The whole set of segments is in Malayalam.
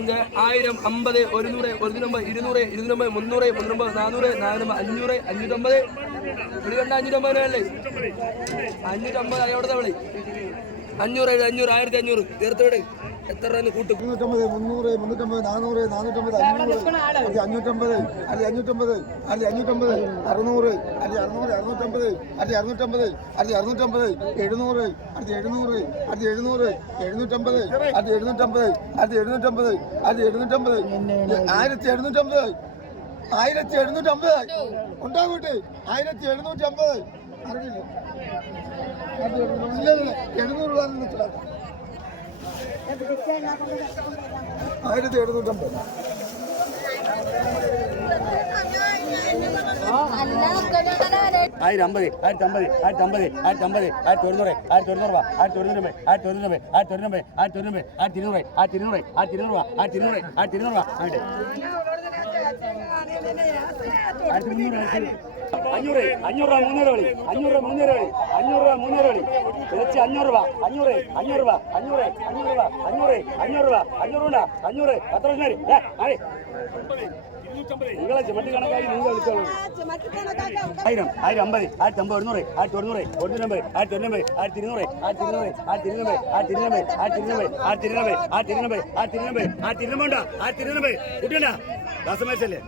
അഞ്ച് ആയിരം അമ്പത് ഒരുന്നൂറ് ഒരുന്നൂറ്റമ്പത് ഇരുന്നൂറ് ഇരുന്നൂറ്റമ്പത് മുന്നൂറ് മുന്നൂറ്റമ്പത് നാനൂറ് നാനൂറ് അഞ്ഞൂറ് അഞ്ഞൂറ്റമ്പത്. വിളി കണ്ട അഞ്ഞൂറ്റമ്പത് അല്ലേ? അഞ്ഞൂറ്റമ്പത് എവിടുത്തെ വിളി? അഞ്ഞൂറ് അഞ്ഞൂറ് ആയിരത്തി അഞ്ഞൂറ്. തീർത്തോട് എത്ര രൂപ കൂട്ടും. മുന്നൂറ്റമ്പത് മുന്നൂറ് മുന്നൂറ്റമ്പത് നാനൂറ് നാനൂറ്റമ്പത് അഞ്ഞൂറ്. അഞ്ഞൂറ്റമ്പത്? അല്ലെ അഞ്ഞൂറ്റമ്പത്? അല്ലെ അഞ്ഞൂറ്റമ്പത്? അറുന്നൂറ്? അല്ലെ അറുന്നൂറ്? അറുന്നൂറ്റമ്പത് അടുത്ത് അറുന്നൂറ്റമ്പത് അടുത്ത് അറുന്നൂറ്റമ്പത് എഴുന്നൂറ് അടുത്ത് എഴുന്നൂറ് അടുത്ത് എഴുന്നൂറ് എഴുന്നൂറ്റമ്പത് അടുത്ത് എഴുന്നൂറ്റമ്പത് അടുത്ത് എഴുന്നൂറ്റമ്പത് അടുത്ത് എഴുന്നൂറ്റമ്പത് ആയിരത്തി എഴുന്നൂറ്റമ്പത് ആയിരത്തി എഴുന്നൂറ്റമ്പത്. ഉണ്ടാകൂട്ടെ ആയിരത്തി എഴുന്നൂറ്റമ്പത്. എഴുന്നൂറ്. ആയിരത്തി എഴുന്നൂറ്റമ്പത്. ആയിരം അമ്പത് ആയിരത്തി അമ്പത് ആയിരത്തി അമ്പത് ആയിരത്തി അമ്പത് ആയിരത്തി ഒരുന്നൂറ് ആയിരത്തി ഒരുന്നൂറ് രൂപ ആയിരത്തി ഒരുന്നൂറ് ആയിരത്തി ഒരുന്നൂറ് ആയിരത്തി ഒരുന്നൂറ് ആയിരത്തി ഒരുന്നൂറ് ആയിരത്തി ഇരുന്നൂറ് ആയിരത്തി ഇരുന്നൂറ് ആയിരത്തി ഇരുന്നൂറ് ആയിരത്തി ഇരുന്നൂറ് ആയിരത്തി ഇരുന്നൂറ് രൂപ ആയിരത്തി മുന്നൂറ് ആയിരത്തി അഞ്ഞൂറ് അഞ്ഞൂറ് രൂപ മൂന്നൂറ് കളി. അഞ്ഞൂറ് രൂപ മൂന്നൂറ് കളി. അഞ്ഞൂറ് രൂപ മൂന്നൂറ് കളി. തികച്ച് അഞ്ഞൂറ് രൂപ. അഞ്ഞൂറ് അഞ്ഞൂറ് രൂപ. അഞ്ഞൂറ് അഞ്ഞൂറ് രൂപ. അഞ്ഞൂറ് അഞ്ഞൂറ് രൂപ. അഞ്ഞൂറ് രൂപ. അഞ്ഞൂറ് പത്ത് ലക്ഷം ഏ നിങ്ങളെ ചുമട്ടി കണക്കായി നിങ്ങൾ വിളിച്ചോളൂ. ആയിരം ആയിരം അമ്പത് ആയിരത്തി അമ്പത് ഒരുന്നൂറ് ആയിരത്തി ഒരുന്നൂറ് ഒരുന്നൂറ്റമ്പത് ആയിരത്തി ഒരുന്നൂറ് ആയിരത്തി ഇരുന്നൂറ് ആയിരത്തി ഇരുന്നൂറ് ആയിരത്തി ഇരുന്നൂറ് ആയിരത്തി ഇരുന്നൂറ് ആയിരത്തി ഇരുന്നൂറ് ആയിരത്തി ഇരുന്നൂറ് ആയിരത്തി ഇരുന്നൂറ് ആയിരത്തി ഇരുന്നൂറ് ആയിരത്തി ഇരുന്നൂറ് ആയിരത്തി ഇരുന്നൂറ് കുട്ടിയുണ്ടാ ദാസമേശല്ലേ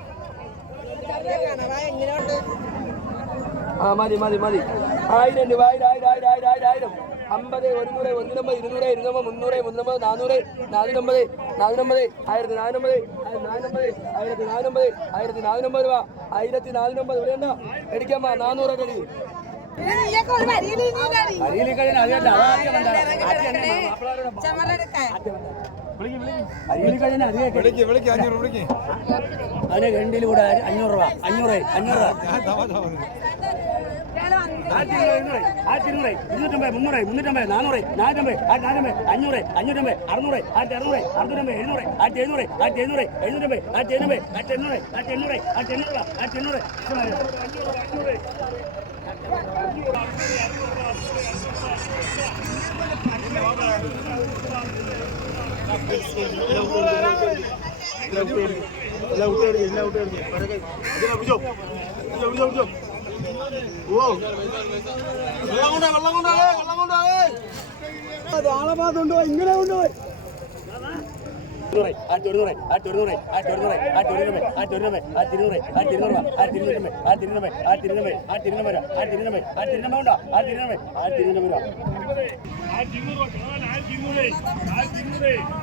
ആ മതി മതി മതി. ആയിരം രൂപ ആയിരം ആയിരം ആയിരം ആയിരം ആയിരം ആയിരം. അമ്പത് ഒരുന്നൂറ് ഒന്നിനമ്പത് ഇരുന്നൂറ് ഇരുന്നൂറ് മുന്നൂറ് മുന്നൂറ് നാനൂറ് നാനൂറ്റമ്പത് നാനൂറ്റമ്പത് ആയിരത്തി നാനൂറ്റമ്പത് നാനൂറ്റമ്പത് ആയിരത്തി നാനൂറ്റമ്പത് ആയിരത്തി നാനൂറ്റമ്പത് രൂപ. ആയിരത്തി നാനൂറ്റമ്പത് ഇവിടെ ഉണ്ടോ എടുക്കാമ്മ നാനൂറ് അടി. അതിന് രണ്ടിൽ കൂടെ അഞ്ഞൂറ് രൂപ. അഞ്ഞൂറ് അഞ്ഞൂറ് രൂപ. ആയിരത്തി ഇരുന്നൂറ് ഇരുന്നൂറ്റമ്പത് മുന്നൂറ് മുന്നൂറ്റമ്പത് നാനൂറ് നാനൂറ്റമ്പത് ആയിരത്തി നാനൂറ്റമ്പത് അഞ്ഞൂറ് അഞ്ഞൂറ്റമ്പത് അറുന്നൂറ് ആയിരത്തി അറുന്നൂറ് അറുന്നൂറ്റമ്പത് എഴുന്നൂറ് ആയിരത്തി എഴുന്നൂറ് ആയിരത്തി എഴുന്നൂറ് അഞ്ഞൂറ് ഇരുന്നൂറ് ആയിരത്തി ഒരുന്നൂറ് ആയിരത്തി ഒരുന്നൂറ് ആയിരത്തി ഒരുന്നൂറ് ആയിരത്തി ഒരുന്നൂറ് ആയിരത്തി ഒരുന്നൂറ് ആയിരത്തി ഇരുന്നൂറ് ആയിരത്തി ഇരുന്നൂറ് ആയിരത്തി ഇരുന്നൂറ് ആയിരത്തി ഇരുന്നൂറ് ആയിരത്തി ഇരുന്നൂറ് ആയിരത്തി ഇരുന്നൂറ് ആയിരത്തി ഇരുന്നൂറ് ആയിരത്തി ഇരുന്നൂറ് ഉണ്ടോ ആയിരത്തി ഇരുന്നൂറ് ആയിരത്തി ഇരുന്നൂറ് ആയിരത്തി ഇരുന്നൂറ് ആയിരത്തി ഇരുന്നൂറ് ആയിരത്തി ഇരുന്നൂറ്